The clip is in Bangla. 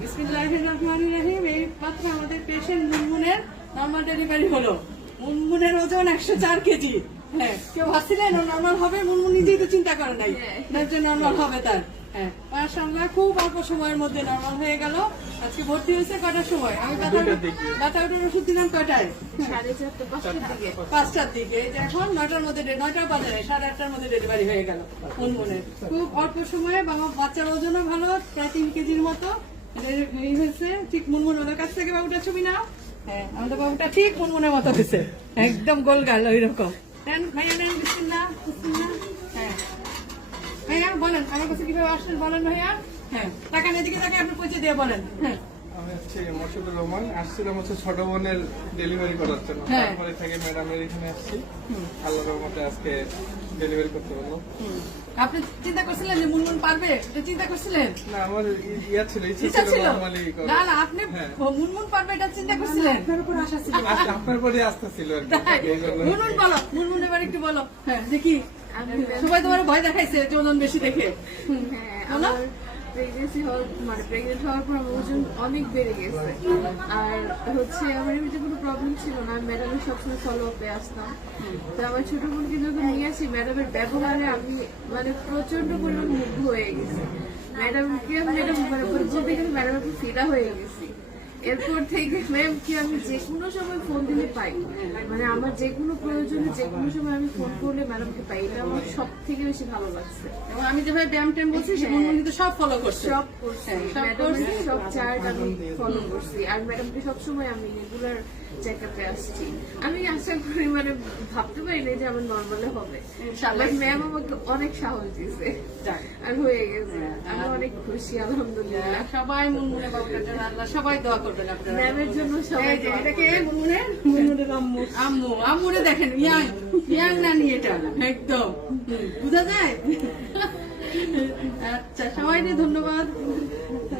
বিসমিল্লাহির রহমানির রহিম। এই মাত্র আমাদের পেশেন্ট মুনমুনের নর্মাল ডেলিভারি হলো। মুনমুনের ওজন একশো চার কেজি। হ্যাঁ কেউ ভাবছিলেন নর্মাল হবে মুনমুন নিজেই তো চিন্তা করে নাই। যে নর্মাল হবে তার। হ্যাঁ মাশাআল্লাহ খুব অল্প সময়ের মধ্যে নর্মাল হয়ে গেল। আজকে ভর্তি হয়েছে কটার সময়? আমি ব্যথা ব্যথা ওষুধ দিলাম কটায় পাঁচটার দিকে। এই যে এখন নয়টার মধ্যে ডে- নয়টার বাজে নাই, সাড়ে আটটার মধ্যে ডেলিভারি হয়ে গেল মুনমুনের। খুব অল্প সময়ে বাবা বাচ্চার ওজনও ভালো প্রায় তিন কেজির মতো। ঠিক মুনমুন ওদের কাছ থেকে বাবুটা ছবি নাও। হ্যাঁ আমাদের বাবুটা ঠিক মুনমুনের মতো হয়েছে। একদম গোলগাল ওই রকম নেন ভাইয়া না বিসমিল্লাহ না হ্যাঁ। ভাইয়া, বলেন, আমার কাছে কীভাবে আসলেন বলেন ভাইয়া। হ্যাঁ টাকা নিজেকে টাকা আপনি পৌঁছে দিয়ে বলেন। হ্যাঁ। হচ্ছে মশিদুর রহমান। আসছিলাম হচ্ছে ছোট বোনের ডেলিভারি করার জন্য। হ্যাঁ। তারপরে থেকে ম্যাডামের এখানে আসছি। আল্লাহর রহমতে আজকে ডেলিভারি করতে আপনি চিন্তা করছিলেন যে মুনমুন পারবে? এটা চিন্তা করছিলেন? না আমার ইয়া ছিল ইচ্ছা ছিল না না আপনি হ্যাঁ। মুনমুন পারবে এটা চিন্তা করছিলেন? আপনার পরে আসতে ছিল। মুনমুন বলো মুনমুন এবার একটু বলো। হ্যাঁ দেখি। সবাই তোমার ভয় দেখাইছে ওজন বেশি দেখে। হ্যাঁ প্রেগনেন্সি হওয়ার মানে প্রেগনেন্ট হওয়ার পর আমার ওজন অনেক বেড়ে গেছে আর হচ্ছে আমার এমনিতে কোনো প্রবলেম ছিল না ম্যাডামের সবসময় ফলো আপে আসতাম তো আমার ছোট বোনকে যখন নিয়ে আসি ম্যাডামের ব্যবহারে আমি মানে প্রচণ্ড পরিমাণ মুগ্ধ হয়ে গেছি ম্যাডামকে ম্যাডাম মানে বলতে গেলে ম্যাডামকে ফিরা হয়ে গেছি এরপর থেকে ম্যাম কি আমি যে কোনো সময় ফোন দিলে পাই। মানে আমার যে কোনো প্রয়োজনে যে কোনো সময় আমি ফোন করলে ম্যাডামকে পাই। এটা আমার সব থেকে বেশি ভালো লাগছে। এবং আমি যেভাবে ব্যায়াম ট্যাম বলছি কিন্তু সব ফলো করছি। হ্যাঁ, সব করছি। সব চার্ট আমি ফলো করছি। আর ম্যাডামকে সবসময় আমি রেগুলার চেক আপে আসছি। আমি আশা করি মানে ভাবতে পারি না যে আমার নর্মালে হবে। ম্যাম আমাকে অনেক সাহস দিয়েছে। আর হয়ে গেছে। আমি অনেক খুশি আলহামদুলিল্লাহ। সবাই মুনমুনে বাবুটার জন্য আল্লাহ সবাই দোয়া করবেন আপনারা। ম্যামের জন্য সবাই মুনমুনের আম্মু। আম্মু আম্মুরে দেখেন ইয়াং ইয়াং নানি এটা একদম। বোঝা যায়? আচ্ছা সবাইকে ধন্যবাদ।